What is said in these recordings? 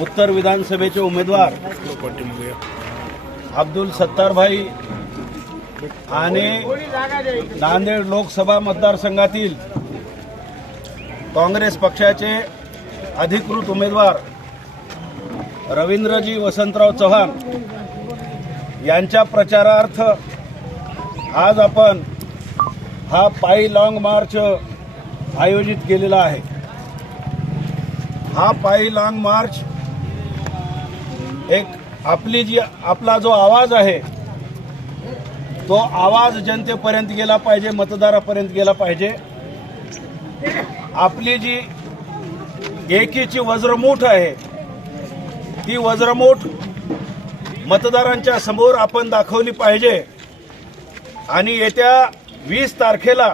उत्तर विधानसभेचे उमेदवार अब्दुल सत्तारभाई आणि नांदेड लोकसभा मतदारसंघातील काँग्रेस पक्षाचे अधिकृत उमेदवार रवींद्रजी वसंतराव चव्हाण यांच्या प्रचारार्थ आज आपण हा पायी लाँग मार्च आयोजित केलेला आहे. हा पायी लाँग मार्च एक आपली जी आपला जो आवाज आहे तो आवाज जनतेपर्यंत गेला पाहिजे मतदारापर्यंत गेला पाहिजे. आपली जी एकीची वज्रमूठ आहे ती वज्रमूठ मतदारांच्या समोर आपण दाखवली पाहिजे. आणि येत्या वीस तारखेला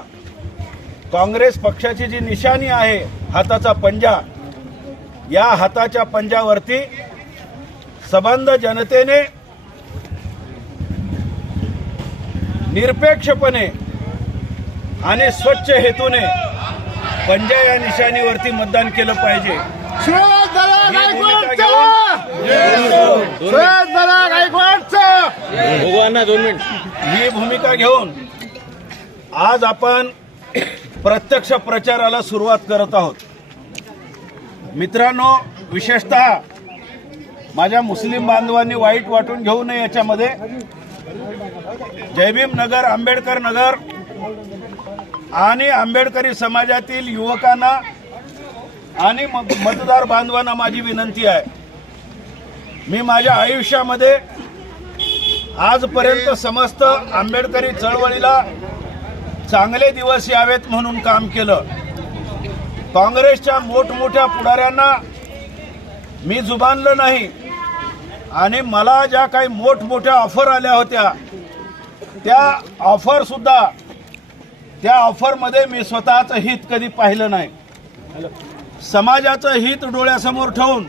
काँग्रेस पक्षाची जी निशाणी आहे हाताचा पंजा या हाताच्या पंजावरती सबंध जनतेने निरपेक्षपणे आणि स्वच्छ हेतूने पंजा या निशाणीवरती मतदान केलं पाहिजे. ही ही भूमिका घेऊन आज आपण प्रत्यक्ष प्रचाराला सुरुवात करत आहोत. मित्रांनो विशेषतः माझ्या मुस्लिम बांधवांनी वाईट वाटून घेऊ नये याच्यामध्ये. जयभीम नगर आंबेडकर नगर आणि आंबेडकरी समाजातील युवकांना आणि म- मतदार बांधवांना माझी विनंती आहे. मी माझ्या आयुष्यामध्ये आजपर्यंत समस्त आंबेडकरी चळवळीला चांगले दिवस यावेत म्हणून काम केलं. काँग्रेसच्या मोठमोठ्या पुढाऱ्यांना मी जुबानलं नाही. आणि मला ज्या काही मोठमोठ्या ऑफर आल्या होत्या त्या ऑफर सुद्धा त्या ऑफरमध्ये मी स्वतःचं हित कधी पाहिलं नाही. समाजाचं हित डोळ्यासमोर ठेवून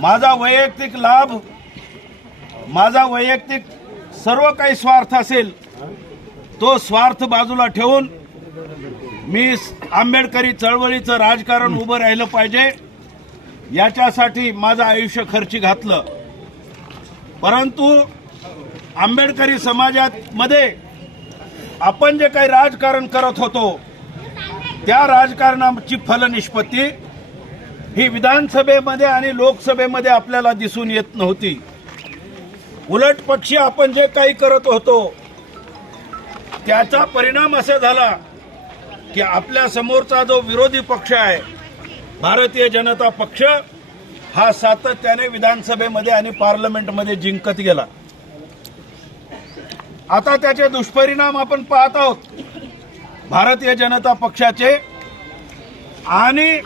माझा वैयक्तिक लाभ माझा वैयक्तिक सर्व काही स्वार्थ असेल तो स्वार्थ बाजूला ठेवून मी आंबेडकरी चळवळीचं राजकारण उभं राहिलं पाहिजे. याच्यासाठी माझं आयुष्य खर्ची घातलं. परंतु आंबेडकरी समाजात मध्ये आपण जे काही राजकारण करत होतो त्या राजकारणाची फलनिष्पत्ती ही विधानसभेमध्ये आणि लोकसभेमध्ये आपल्याला दिसून येत नव्हती. उलट पक्षी आपण जे काही करत होतो त्याचा परिणाम असा झाला की आपल्या समोरचा जो विरोधी पक्ष आहे भारतीय जनता पक्ष हा सातत्याने विधानसभेमध्ये आणि पार्लमेंटमध्ये जिंकत गेला. आता त्याचे दुष्परिणाम आपण पाहत आहोत. भारतीय जनता पक्षाचे आणि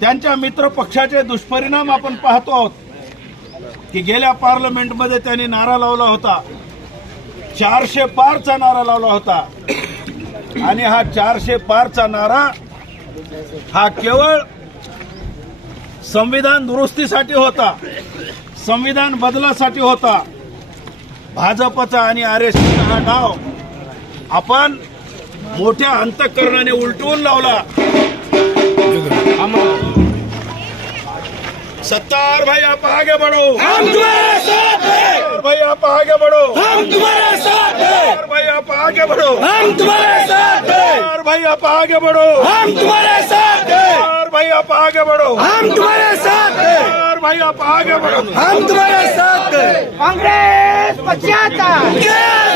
त्यांच्या मित्र पक्षाचे दुष्परिणाम आपण पाहतो आहोत. की गेल्या पार्लमेंटमध्ये त्यांनी नारा लावला होता. चारशे पारचा नारा लावला होता. आणि हा चारशे पारचा नारा हा केवळ संविधान दुरुस्तीसाठी होता संविधान बदलासाठी होता. भाजपचा आणि आर एस हा डाव आपण मोठ्या अंतकरणाने उलटवून लावला. सत्तार भाई आप आगे बढ़ो. भाई आप आगे बढ़ो। हम तुम्हारे साथ हैं। भाई आप आगे बढ़ो। हम तुम्हारे साथ हैं। भाई आप आगे बढ़ो। हम तुम्हारे साथ हैं। भाई आप आगे बढ़ो। हम तुम्हारे साथ हैं। भाई आप आगे बढ़ो। हम तुम्हारे साथ हैं। काँग्रेस जय